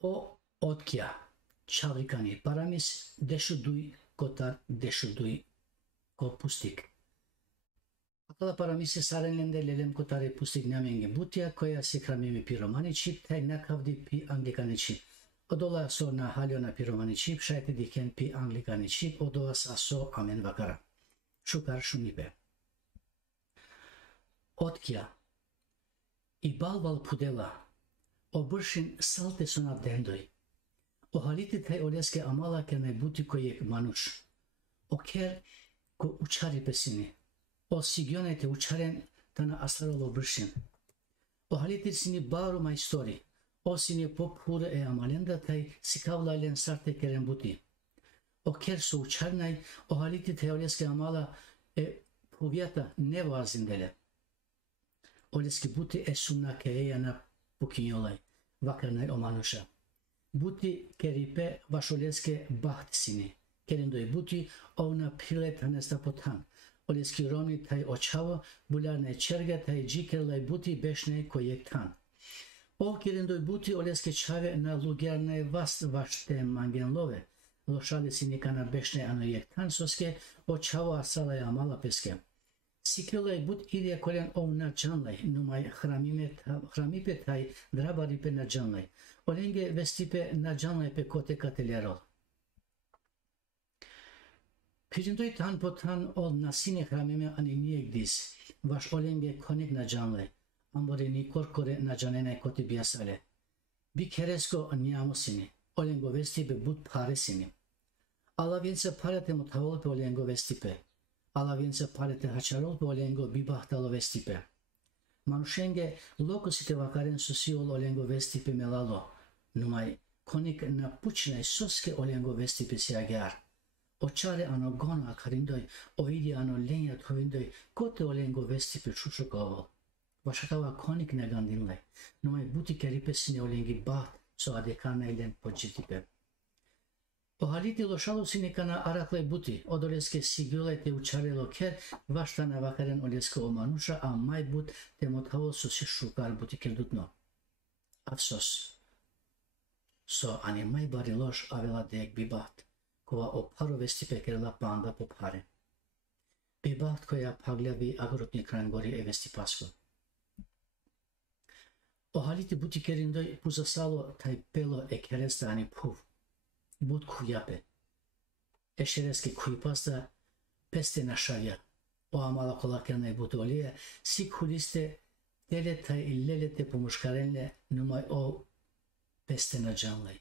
O otkia çavrikani paramis deşudui kotar deşudui kopustik. Akala paramisi sarenlende lelem kotare pustik namengi butia koja se hramimi piromani čip taj nakavdi pi anglikani čip. Odola so na haliona piromani čip šajte diken pi anglikani čip odola sa so amen vakara. Šukar šunipe. Otkia i balval pudela obършен салте со надендој. Охалите тај олески амала ке најбути кој мануш. Окер ко учари песини. О сигионете учарен тана асарало обършен. Охалите сини бару мајстори. О сини попхура е амаленда тај сикавлален сарте керен бути. Окер со учарнај охалите тај олески амала е повјата невазинделе. Олески бути е сумна ке ејана Pukinjolaj, vakarnaj o manuša. Buti keripe vašoleske bahtisini, kerendoj buti ovna pilet hanesta potan. Oleski romi taj očavo, bularne čerga taj džikerlaj buti bešne kojek tan. O kerendoj buti oleske čave na lugarne vast vašte mangenlove. Lošale sinika na bešne anojek tan soske, očavo asalaj amala peske. Sikilaj but ilje kolen ovna canlaj, numaj hramipe taj drabaripe na canlaj. Olenge vestipe na canlaj pe kote katelerol. Pirindoj tan po tan ol nasine hramime ani nijek dis, vaš olenge konek na canlaj, ambore ni korkore na canenaj kote biasale. Bi keresko njamosini, olengo vestipe but paresini. Alavince parete mutavolpe olengo vestipe. Alavince parete hačarol pe olengo bibahtalo vestipe. Manušenge lokosite vakaren sosiol olengo vestipe melalo. Numaj konik na pučnaj soske olengo vestipe siagar. Očare ano gona akarindoj, oidi ano lenja tovindoj, kote olengo vestipe čušukovo. Vašakava konik negandinlaj. Numaj buti keripesine olengi baht so adekana ilen počitipe. Ohaliti lošalo sinikana araklaj buti, odoleske sigilaj te učarelo ker, vaštana vakaren oleske o manuša, a maj but te mothavo sosi šukar buti kerdutno. Afsos. So ani maj bari loš avela dek bibaht, kova o paro vestipe kerela panda po pare. Bibaht koja pagljavi agrotni krangori e vestipasko. Ohaliti buti kerindoj puzasalo taj pelo e keresta ani puv. But kujape. Eşereski kuypasta peste naşavya. O amala kolakerne butu olije, si kuliste deleta i lelete pomuşkarenle numaj o peste na canlaj.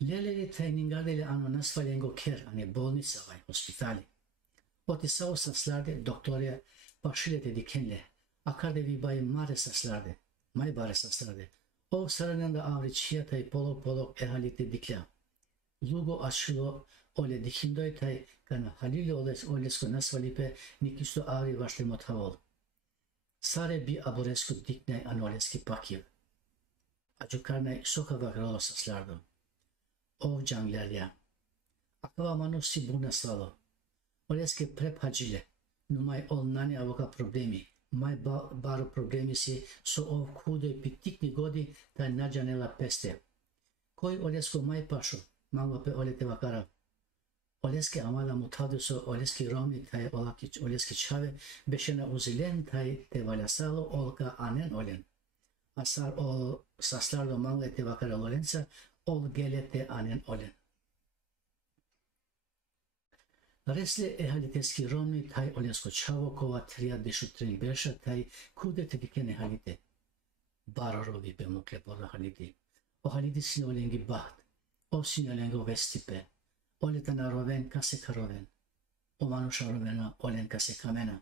Lelele taj ningardele ano nasvaljengo ker, ane bolnica vaj, hospitali. Oti sao saslarde doktorja pašilete dikenle, akarde vi baj mare saslarde, maj bare saslarde. O sarananda avriçiya tay polok ehalite dikla. Lugo aşilo ole dikindoy tay kana halile olesko nasvalipe nikisto avri vašle mothavol. Sare bi aboresku diknay anoleski pakiv. Acukarnay soka vagralo saslardo. Ov canglerya. Akava manosi bunaslalo. Oleske prep hacile. Numaj ol nani avoka problemi. Maj baro problemi si so ov kudoj pitikni godi taj nađanela peste. Koj olesko maj pašu, mango pe olete vakara. Oleske amala mutavdu so oleski romi taj oleski čave, bešena uzilen taj te valjasalo olka anen olen. Asar ol saslardo mango te vakara lorenca, ol gelete anen olen. Resle ehaliteski romi taj olesko čavo kova trija dešutrin beša taj kudete diken ehalite. Barorovi be mukle porra haliti. O haliti sin olengi baht. O sin olengo vestipe. Oletana roven kase karoven. O manusha rovena olen kase kamena.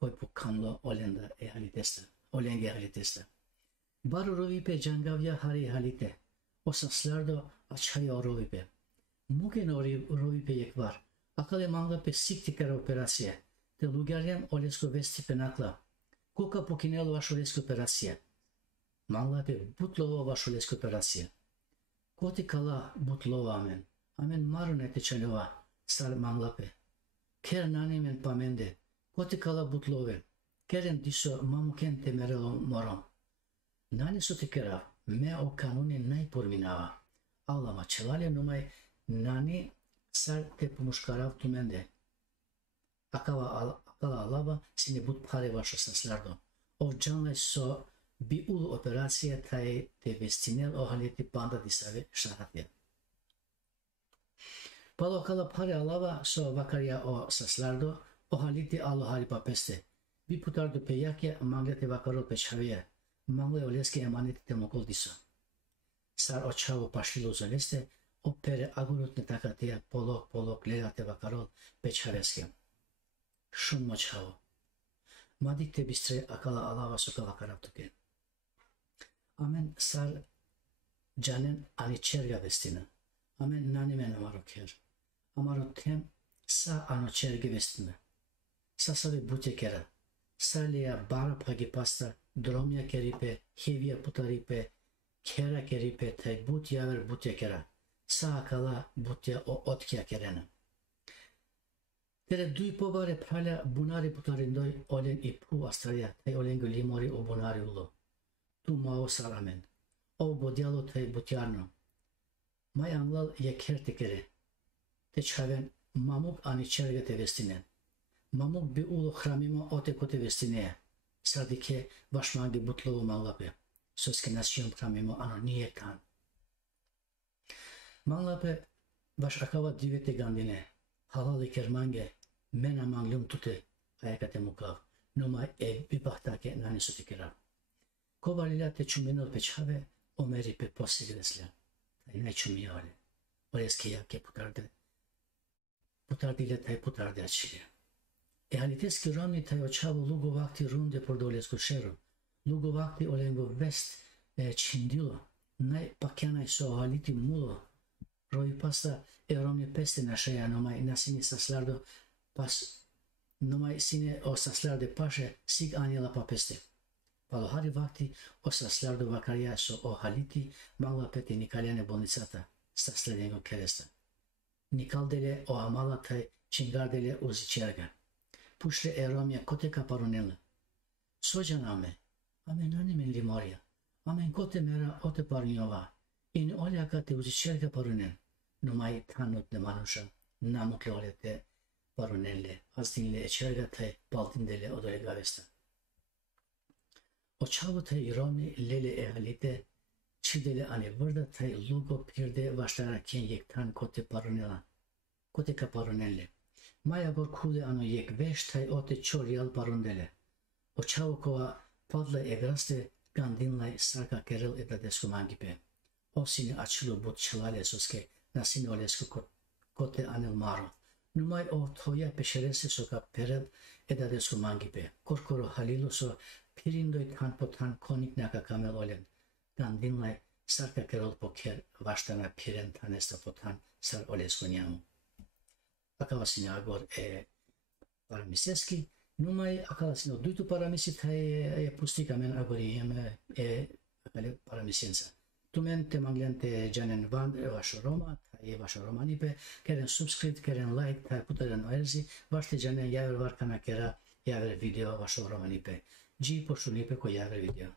Koj pukanlo olenda ehalitesta. Olengi ehalitesta. Barorovi pe jangavya hari ehalite. O saslardo açhaya rovi pe. Mugen rovi pe yek var. Akale manga pe siktikara operacija, te lugarjem olesko vestipe nakla. Koka pokinelo vaš olesko operacija. Manga pe butlovo vaš olesko operacija. Koti kala butlova amen. Amen marune tečaljova, sar manga pe. Ker nanimen pamende. Koti kala butlove. Keren diso mamuken temerelo morom. Nani so te kerav, me o kanuni najpurminava. Allama çelale numai nani sar te pumushkarav tumende. Akala alava sine but pare vașo saslardo. O canlai so bi ulu operație tai te vestinel o haleti banda disave şahatya. Palo akala pare alava so vakaria o saslardo o haleti alo haripa peste. Bi putardo peyakya manglete vakarol pe çaviye. Mangle oleske emaneti te mokol diso. Sar o çavo paşilo zoleste o pere agurut ne takatia polok legate vakarol pe çaveske. Shumë çavo. Madik te bistre akala alava soka vakaraptuke. Amen sar canen ani çerga vestina. Amen nanimen amaro ker. Amaro tem sa ano çerge vestina. Sasave bute kera. Salia bara pagi pasta dromia keripe, hevia putaripe, kera keripe tai but yaver bute kera. Sa akala butya o otkia kerena. Tere dui pobare pralja bunari putarindoj olen i pu astraja tai olen limori o bunari ulo. Tu mao saramen. O godjalo tai butjarno. Mai anglal je kerti kere. Te çaven mamuk ani çerge te vestinen. Mamuk bi ulo hramimo ote kote vestineye. Sadike vaşmangi butlovu manlape. Soske nasyon hramimo ano nije kan. Manlape vaš akava divete gandine. Halali kermange mena manglum tute ayakate mukav. Noma bibahtake nani sotikera. Kovalila te čumenol pe çave omeri pe posigresle. Ne čumijale. Oreske yake putarde. Putardile tai putarde açile. Haliteschi romni tai očavo lugo vakti runde por dolesku šero. Lugo vakti olengo vest čindilo. Naj pakjanaj so haliti mulo. Rovi pasta romni peste našeja nomaj nasini saslardo pas nomaj sine o saslarde paše sig anjela pa peste. Palohari vakti o saslardo vakarja so o haliti magla pete nikaljane bolnicata saslardengo keresta. Nikaldele o amala tai čingardele uzi čerga. Pușle eromia cote caparonelă. Sojaname, amen animen limoria, amen cote mera ote parniova, in olea ca te uzicer caparonel, numai tanut de manusha, namutle olete paronelle, azdinle ecerga te baldindele odole gavesta. Oçavo te iromni lele ehalite, çidele ane vırda te lugo pirde vaşlara ken yektan cote paronela, cote caparonelle. Maja gor kule ano jek vesh taj ote čorjal parondele. Očavo kova padla egraste gandinlaj sarka kerel edadesku mangipe. Osine açilo but çelale soske nasine olesku kote anel maro. Numai o toya peşerese soka perel edadesku mangipe. Korkoro halilo so pirindoy tan potan konik naka kamel olen. Gandinlaj sarka kerel poker vaštana piren tanesta potan sar olesku njamu. Akalasine agor paramiseski, numai akalasine duitu paramisi tai pustika men agori akale paramisienza. Tumen te manglente janen vand vașo Roma, tai vașo Romanipe, keren subscript, keren like, tai putaren oerzi, vaște janen javer varkana kera javer video vașo Romanipe. Ji poșunipe ko javer video.